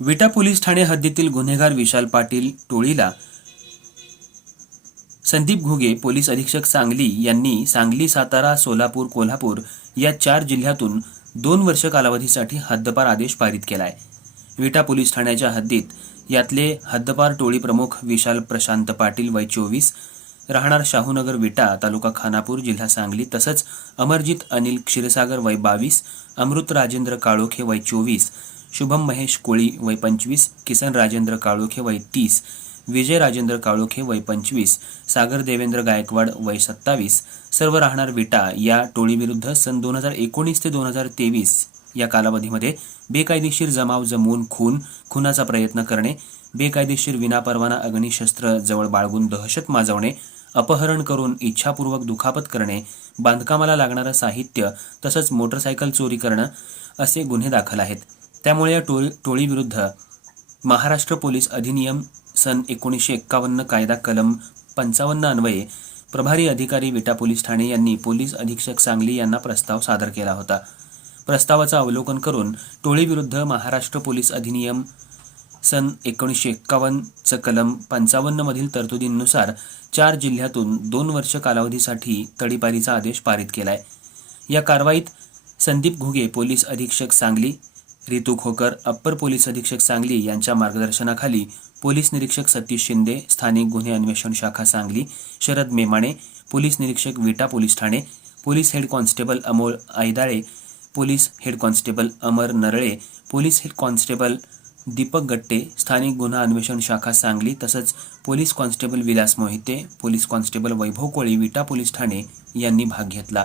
विटा पोलीस ठाणे हद्दीतील गुन्हेगार विशाल पाटील टोळीला संदीप घुगे पोलीस अधीक्षक सांगली यांनी सांगली, सातारा, सोलापूर, कोल्हापूर या 4 जिल्ह्यातून 2 वर्ष कालावधीसाठी हद्दपार आदेश पारित केलाय. विटा पोलीस ठाण्याच्या हद्दीत यातले हद्दपार टोळी प्रमुख विशाल प्रशांत पाटील वय 24, राहणार शाहूनगर विटा, तालुका खानापूर, जिल्हा सांगली, तसंच अमरजित अनिल क्षीरसागर वय 22, अमृत राजेंद्र काळोखे वय 24, शुभम महेश कोळी वय 25, किसन राजेंद्र काळोखे वय 30, विजय राजेंद्र काळोखे वय 25, सागर देवेंद्र गायकवाड वय 27, सर्व राहणार विटा या टोळीविरुद्ध सन 2019 ते 2023 या कालावधीमध्ये बेकायदेशीर जमाव जमवून खुनाचा प्रयत्न करणे, बेकायदेशीर विनापरवाना अग्निशस्त्र जवळ बाळगून दहशत माजवणे, अपहरण करून इच्छापूर्वक दुखापत करणे, बांधकामाला लागणारं साहित्य तसंच मोटरसायकल चोरी करणं असे गुन्हे दाखल आहेत. त्यामुळे या टोळीविरुद्ध महाराष्ट्र पोलीस अधिनियम सन 1951 कायदा कलम 55 अन्वये प्रभारी अधिकारी विटा पोलीस ठाणे यांनी पोलीस अधीक्षक सांगली यांना प्रस्ताव सादर केला होता. प्रस्तावाचं अवलोकन करून टोळीविरुद्ध महाराष्ट्र पोलीस अधिनियम सन 1951 कलम 55 मधील तरतुदींनुसार 4 जिल्ह्यातून 2 वर्ष कालावधीसाठी तडीपारीचा आदेश पारित केलाय. या कारवाईत संदीप घुगे पोलीस अधीक्षक सांगली, रितू खोकर अप्पर पोलीस अधीक्षक सांगली यांच्या मार्गदर्शनाखाली पोलीस निरीक्षक सतीश शिंदे, स्थानिक गुन्हे अन्वेषण शाखा सांगली, शरद मेमाणे, पोलीस निरीक्षक विटा पोलीस ठाणे, police head constable Amol Aydale, police head constable Amar Narale, police head constable Deepak Gatte, स्थानिक गुन्हा अन्वेषण शाखा सांगली, तसंच police constable Vilas Mohite, police constable Vaibhav Koli Vita police Thane यांनी भाग घेतला.